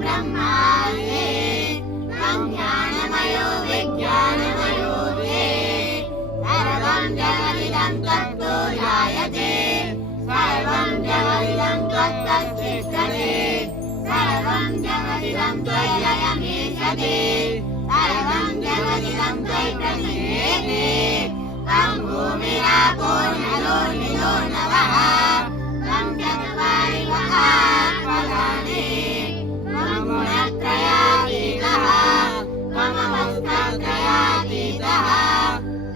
ब्रह्मास्ते तं ज्ञानमयो विज्ञानमयो ते सर्वं जगदिदं तत्तो जायते सर्वं जगदिदं तत्तच्छिष्यते सर्वं जगदिदं त्वय्ययमीशते सर्वं जगदिदं त्वयि प्रतीयते तं भूमिरापो नलो निलो नवः तं चत्वारि महात्मनानि तं गुणत्रयातीतः त्वमवस्थात्रयातीतः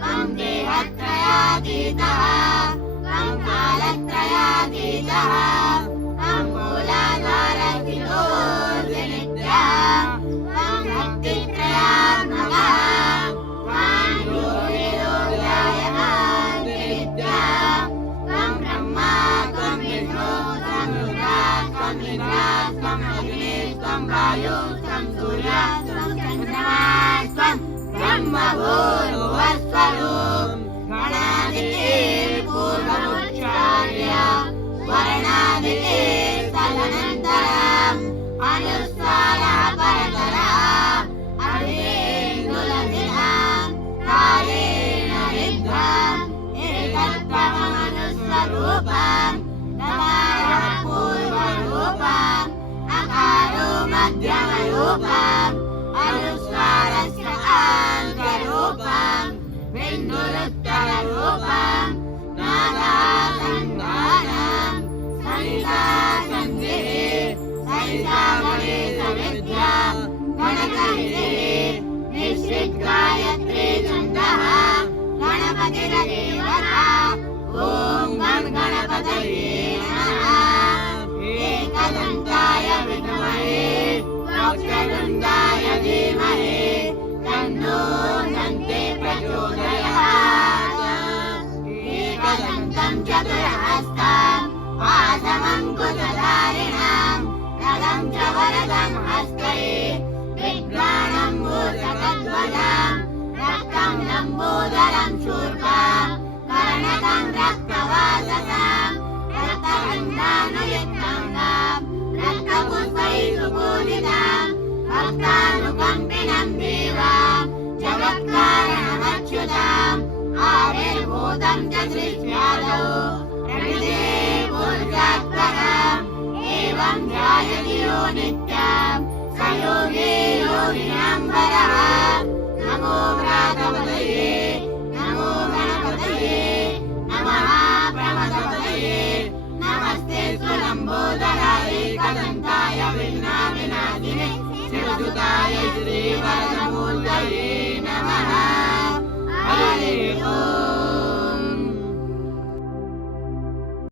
तं देहत्रयातीतः तं कालत्रयातीतः तं मूलाधारस्थितोऽसि नित्यः तं शक्तित्रयात्मकः त्वां योनिरो जायमाने नित्यः तं ब्रह्मा त्वं विष्णु त्वं रुद्रः त्वं इन्द्रः त्वम् अग्निः त्वं वायुः त्वं सूर्यः त्वं चन्द्रमाः त्वं ब्रह्मभूर्भुवस्वरूपः गणादिते पूर्वमुच्चार्य वर्णादिते तदनन्तरम् अनुस्वारः परतरः अभिरेन्दुलधिनां कालेन ऋद्धम् एकत्वमनुस्वरूपम् नकारः पूर्वरूपम् अकारो मध्यमरूपम् अनुस्वारस्य आन्तरूपम् बिन्दुरुत्तररूपम् नादः सन्धानम् सरिता सन्धिः सरिता गणेशविद्या गणकविधिः निश्चिद्गायत्री छन्दः गणपतिरदेवता ॐ गं गणपतये नमः एकदन्ताय विद्महे वक्रतुण्डाय धीमहि तन्नो दन्ते प्रचोदयात् एकदन्तं चतुर्हस्तं पाशमङ्कुशधारिणं रथं च वरदं हस्ते विघ्नानं भूषगध्वजं रक्तं लम्बोदरं शूर्पं कर्णकं रक्तवाससं रक्तगन्धानुयुक्तं रक्तपुष्पैः सुपूजितं भक्तानुकम्पिनं देवं जगत्कारणमच्युतम् आविर्भूतं च सृष्टि